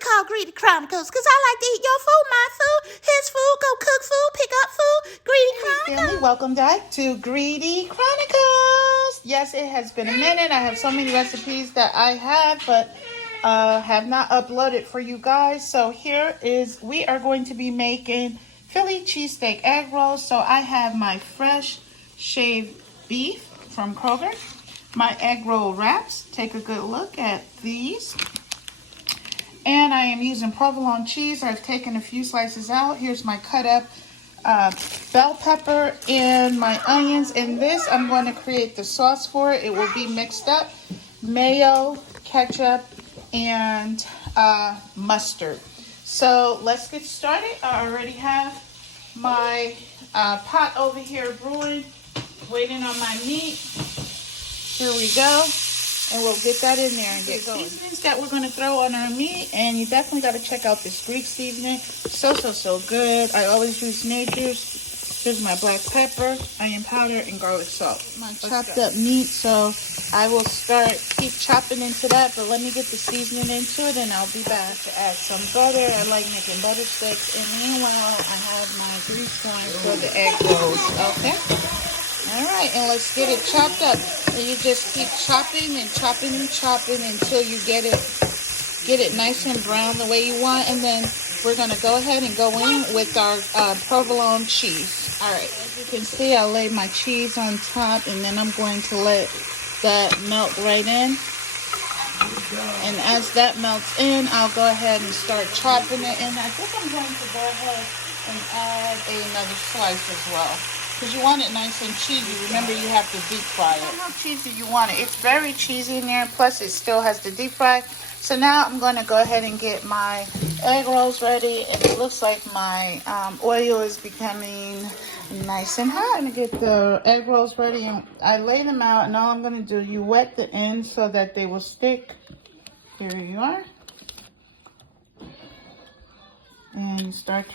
called Greedychronicles because I like to eat your food, my food, his food, go cook food, pick up food. Greedychronicles. Family, welcome back to Greedy Chronicles. Yes, it has been a minute. I have so many recipes that I have, but have not uploaded for you guys. So we are going to be making Philly cheesesteak egg rolls. So I have my fresh shaved beef from Kroger, my egg roll wraps. Take a good look at these. And I am using provolone cheese. I've taken a few slices out. Here's my cut up bell pepper and my onions. In this, I'm going to create the sauce for it. It will be mixed up. Mayo, ketchup, and mustard. So let's get started. I already have my pot over here brewing, waiting on my meat. Here we go. And we'll get that in there and get going. Seasonings that we're going to throw on our meat. And you definitely got to check out this Greek seasoning. So good. I always use Nature's. Here's my black pepper, onion powder, and garlic salt. My chopped up meat. So I will keep chopping into that. But let me get the seasoning into it and I'll be back to add some butter. I like making butter sticks. And meanwhile, I have my grease going for the egg rolls. Okay. All right, and let's get it chopped up. And you just keep chopping and chopping and chopping until you get it nice and brown the way you want. And then we're going to go ahead and go in with our provolone cheese. All right, as you can see, I laid my cheese on top, and then I'm going to let that melt right in. And as that melts in, I'll go ahead and start chopping it. And I think I'm going to go ahead and add another slice as well, because you want it nice and cheesy. Remember, you have to deep fry it. How cheesy you want it. It's very cheesy in there, plus it still has to deep fry. So now I'm going to go ahead and get my egg rolls ready, and it looks like my oil is becoming nice and hot. I'm going to get the egg rolls ready, and I lay them out, and all I'm going to do, you wet the ends so that they will stick. Here you are. And you start,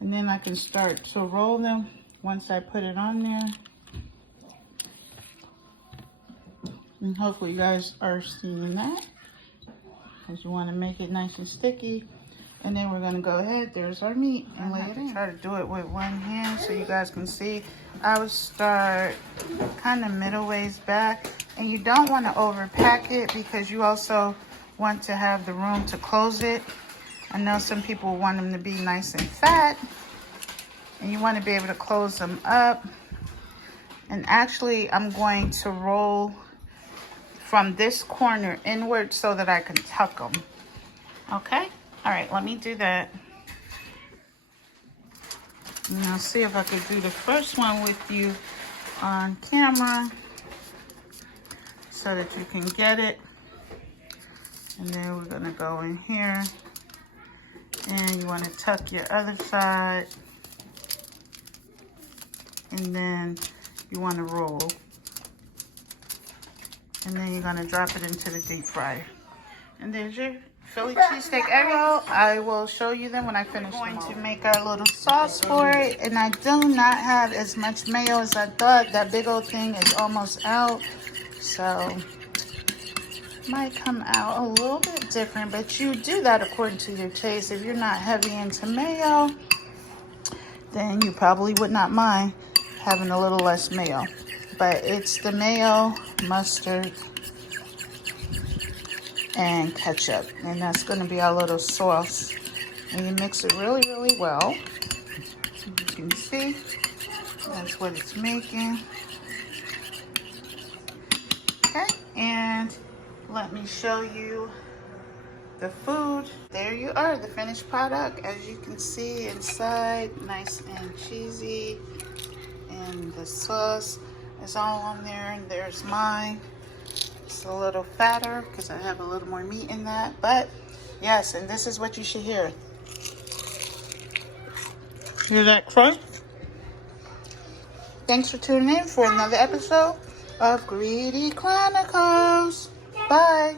and then I can start to roll them once I put it on there. And hopefully you guys are seeing that, because you want to make it nice and sticky. And then we're going to go ahead, there's our meat, and lay it in. Try to do it with one hand so you guys can see. I would start kind of middle ways back, and you don't want to overpack it because you also want to have the room to close it. I know some people want them to be nice and fat, and you want to be able to close them up. And actually, I'm going to roll from this corner inward so that I can tuck them. Okay? All right, let me do that. And I'll see if I could do the first one with you on camera so that you can get it. And then we're gonna go in here, and you want to tuck your other side, and then you want to roll, and then you're going to drop it into the deep fryer. And there's your Philly cheesesteak egg roll. I will show you them when I finish. I'm going to make our little sauce for it, and I do not have as much mayo as I thought. That big old thing is almost out, so might come out a little bit different, but you do that according to your taste. If you're not heavy into mayo, then you probably would not mind having a little less mayo. But it's the mayo, mustard, and ketchup, and that's going to be our little sauce. And you mix it really well. You can see that's what it's making. Okay, and let me show you the food. There you are, the finished product. As you can see inside, nice and cheesy, and the sauce is all on there. And there's mine. It's a little fatter because I have a little more meat in that, but yes, and this is what you should hear. Hear that crunch? Thanks for tuning in for another episode of Greedy Chronicles. Bye.